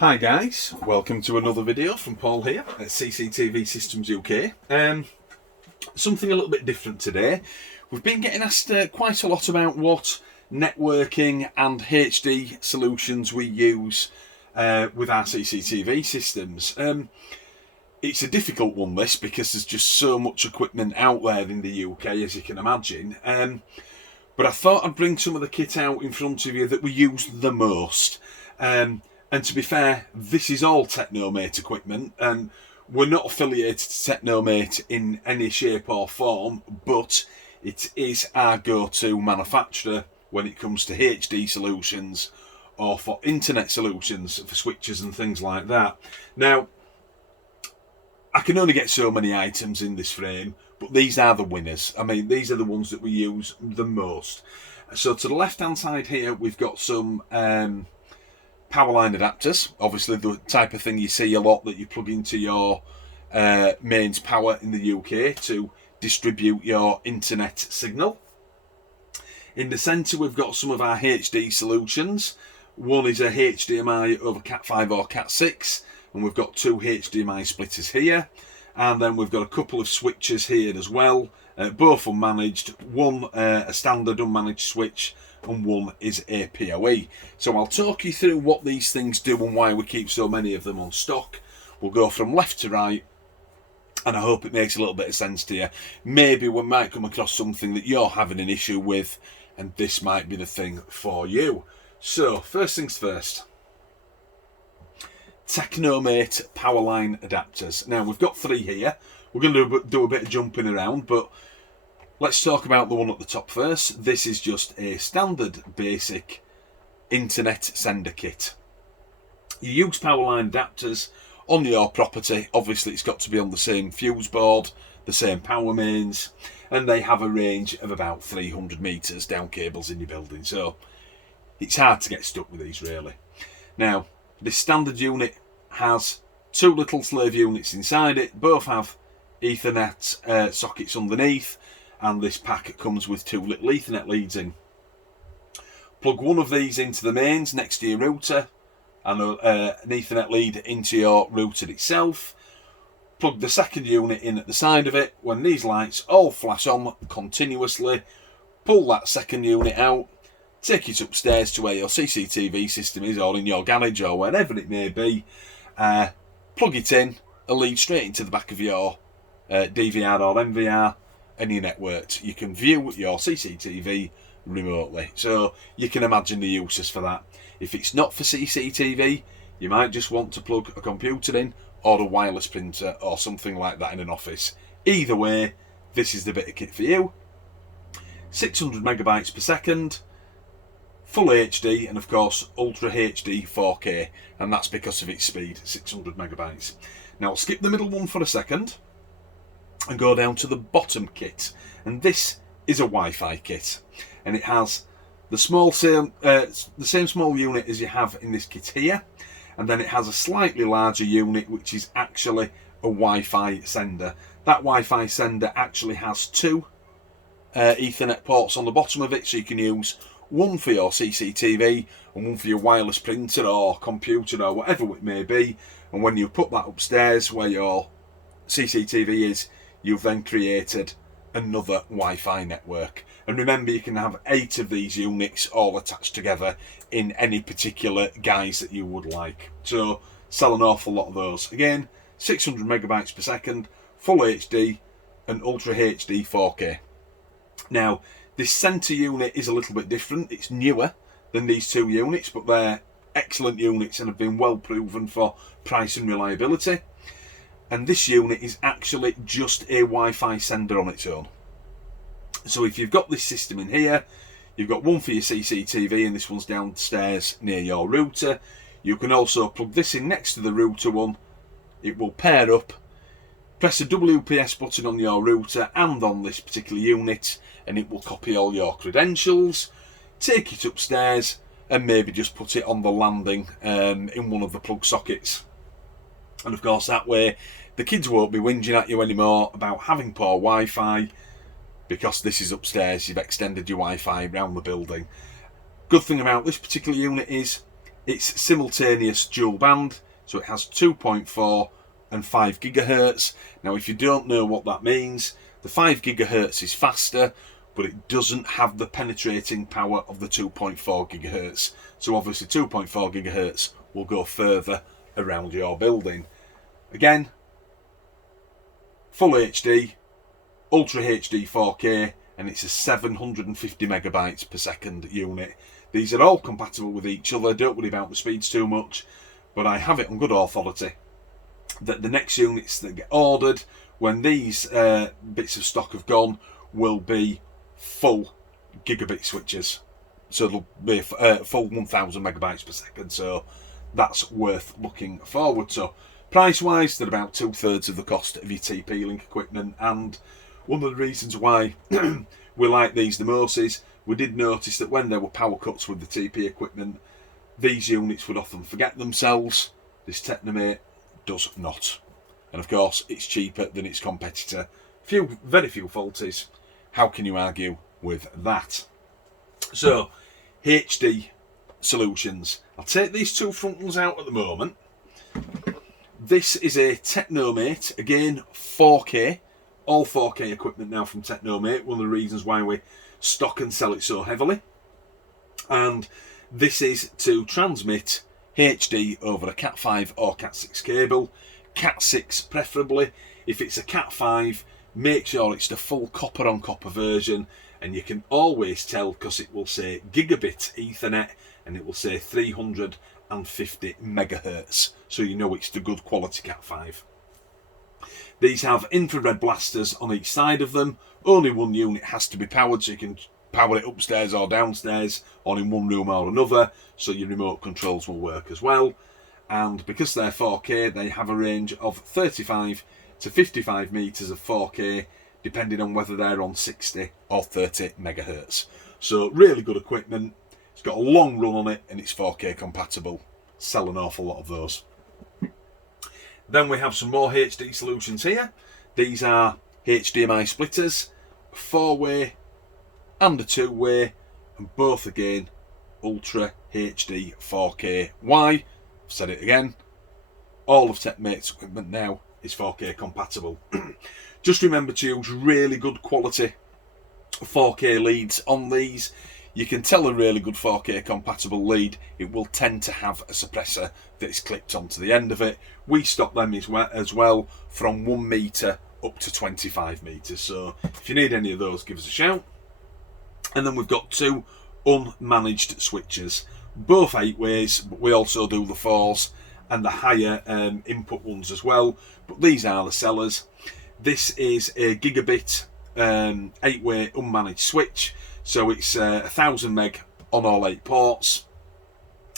Hi guys, welcome to another video from Paul here at CCTV Systems UK. Something a little bit different today. We've been getting asked quite a lot about what networking and HD solutions we use with our CCTV systems. It's a difficult one, this, because there's just so much equipment out there in the UK, as you can imagine. But I thought I'd bring some of the kit out in front of you that we use the most. And to be fair, this is all Technomate equipment, and we're not affiliated to Technomate in any shape or form, but it is our go-to manufacturer when it comes to HD solutions or for internet solutions for switches and things like that. Now, I can only get so many items in this frame, but these are the winners. I mean, these are the ones that we use the most. So to the left-hand side here, we've got some Powerline adapters, obviously the type of thing you see a lot that you plug into your mains power in the UK to distribute your internet signal. In the centre we've got some of our HD solutions. One is a HDMI over Cat5 or Cat6, and we've got two HDMI splitters here, and then we've got a couple of switches here as well, both unmanaged, one a standard unmanaged switch and one is a POE. So I'll talk you through what these things do and why we keep so many of them on stock. We'll go from left to right, and I hope it makes a little bit of sense to you. Maybe we might come across something that you're having an issue with, and this might be the thing for you. So first things first, Technomate Powerline adapters. Now we've got three here. We're going to do a bit of jumping around, but let's talk about the one at the top first. This is just a standard basic internet sender kit. You use Powerline adapters on your property. Obviously it's got to be on the same fuse board, the same power mains, and they have a range of about 300 metres down cables in your building. So it's hard to get stuck with these really. Now, this standard unit has two little slave units inside it. Both have Ethernet sockets underneath, and this pack comes with two little Ethernet leads in. Plug one of these into the mains next to your router, and an Ethernet lead into your router itself. Plug the second unit in at the side of it. When these lights all flash on continuously, pull that second unit out, take it upstairs to where your CCTV system is, or in your garage or wherever it may be, plug it in, a lead straight into the back of your DVR or MVR, and you're networked. You can view your CCTV remotely. So you can imagine the uses for that. If it's not for CCTV, you might just want to plug a computer in or a wireless printer or something like that in an office. Either way, this is the bit of kit for you. 600 megabytes per second, full HD, and of course Ultra HD 4K, and that's because of its speed, 600 megabytes. Now I'll skip the middle one for a second and go down to the bottom kit, and this is a Wi-Fi kit, and it has the same small unit as you have in this kit here, and then it has a slightly larger unit which is actually a Wi-Fi sender. That Wi-Fi sender actually has two Ethernet ports on the bottom of it, so you can use one for your CCTV and one for your wireless printer or computer or whatever it may be, and when you put that upstairs where your CCTV is, you've then created another Wi-Fi network. And remember, you can have 8 of these units all attached together in any particular guise that you would like. So sell an awful lot of those. Again, 600 megabytes per second, full HD and Ultra HD 4K. Now, this centre unit is a little bit different. It's newer than these two units, but they're excellent units and have been well proven for price and reliability. And this unit is actually just a Wi-Fi sender on its own. So if you've got this system in here, you've got one for your CCTV and this one's downstairs near your router. You can also plug this in next to the router one. It will pair up. Press a WPS button on your router and on this particular unit, and it will copy all your credentials, take it upstairs, and maybe just put it on the landing in one of the plug sockets. And of course that way the kids won't be whinging at you anymore about having poor Wi-Fi, because this is upstairs. You've extended your Wi-Fi around the building. Good thing about this particular unit is It's simultaneous dual band, so it has 2.4 and 5 gigahertz. Now, if you don't know what that means, the 5 gigahertz is faster, but it doesn't have the penetrating power of the 2.4 gigahertz. So obviously 2.4 gigahertz will go further around your building. Again, full HD, Ultra HD 4K, and it's a 750 megabytes per second unit. These are all compatible with each other. Don't worry about the speeds too much, but I have it on good authority that the next units that get ordered when these bits of stock have gone will be full gigabit switches. So it'll be a full 1000 megabytes per second. So that's worth looking forward to. Price wise, they're about 2/3 of the cost of your TP-Link equipment, and one of the reasons why we like these the most is we did notice that when there were power cuts with the TP equipment, these units would often forget themselves. This Technomate does not. And of course, it's cheaper than its competitor. Very few faulties. How can you argue with that? So, HD solutions. I'll take these two frontals out at the moment. This is a Technomate, again 4K. All 4K equipment now from Technomate. One of the reasons why we stock and sell it so heavily. And this is to transmit HD over a Cat5 or Cat6 cable. Cat6 preferably. If it's a Cat5, make sure it's the full copper on copper version, and you can always tell because it will say Gigabit Ethernet and it will say 350 megahertz, so you know it's the good quality Cat5. These have infrared blasters on each side of them. Only one unit has to be powered, so you can power it upstairs or downstairs, or in one room or another, so your remote controls will work as well. And because they're 4K, they have a range of 35 to 55 meters of 4K, depending on whether they're on 60 or 30 megahertz. So really good equipment. It's got a long run on it, and it's 4K compatible. Sell an awful lot of those. Then we have some more HD solutions here. These are HDMI splitters, a 4-way and a 2-way, and both again Ultra HD 4K. Why? I've said it again. All of Technomate's equipment now is 4K compatible. Just remember to use really good quality 4K leads on these. You can tell a really good 4K compatible lead, it will tend to have a suppressor that is clipped onto the end of it. We stock them as well from 1 metre up to 25 metres. So if you need any of those, give us a shout. And then we've got two unmanaged switches, both 8 ways, but we also do the 4s and the higher input ones as well. But these are the sellers. This is a Gigabit 8-way unmanaged switch. So it's 1000 meg on all 8 ports.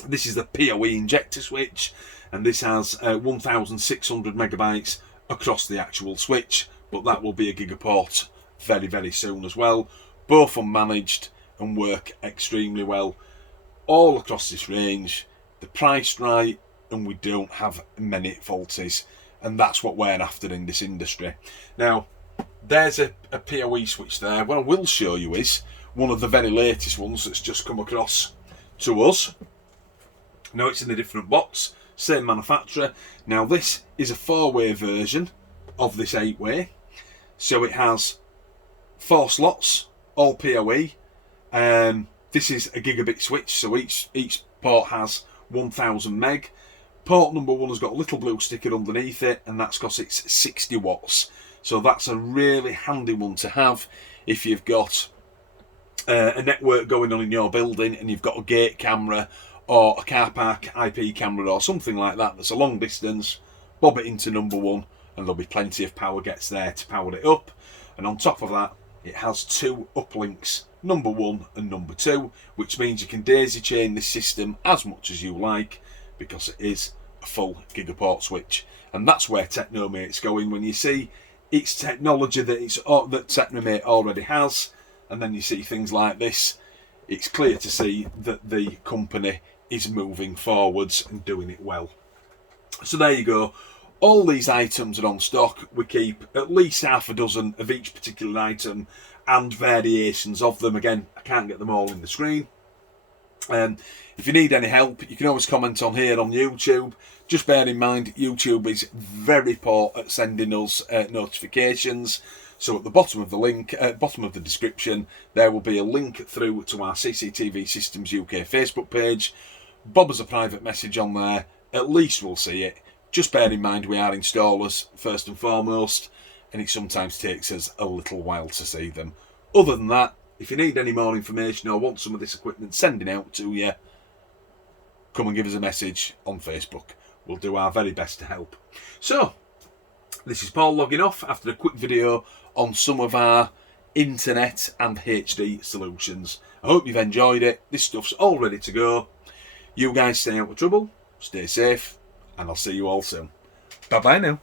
This is the POE injector switch, and this has 1600 megabytes across the actual switch, but that will be a gigaport very, very soon as well. Both unmanaged and work extremely well all across this range. They're priced right, and we don't have many faulties, and that's what we're after in this industry. Now, there's a POE switch there. What I will show you is one of the very latest ones that's just come across to us. Now it's in a different box, same manufacturer. Now this is a 4-way version of this 8-way. So it has 4 slots, all PoE. This is a Gigabit switch, so each port has 1000 meg. Port number 1 has got a little blue sticker underneath it, and that's because it's 60 watts. So that's a really handy one to have if you've got a network going on in your building and you've got a gate camera or a car park IP camera or something like that that's a long distance. Bob it into number 1 and there'll be plenty of power gets there to power it up. And on top of that, it has 2 uplinks, number 1 and number 2, which means you can daisy chain this system as much as you like, because it is a full gigaport switch. And that's where Technomate's going. When you see its technology that Technomate already has, and then you see things like this, it's clear to see that the company is moving forwards and doing it well. So there you go. All these items are on stock. We keep at least half a dozen of each particular item and variations of them. Again, I can't get them all in the screen. If you need any help, you can always comment on here on YouTube. Just bear in mind, YouTube is very poor at sending us notifications. So at the bottom of the link, bottom of the description, there will be a link through to our CCTV Systems UK Facebook page. Bob us a private message on there. At least we'll see it. Just bear in mind we are installers first and foremost, and it sometimes takes us a little while to see them. Other than that, if you need any more information or want some of this equipment sending out to you, come and give us a message on Facebook. We'll do our very best to help. So, this is Paul logging off after a quick video on some of our internet and HD solutions. I hope you've enjoyed it. This stuff's all ready to go. You guys stay out of trouble, stay safe, and I'll see you all soon. Bye bye now.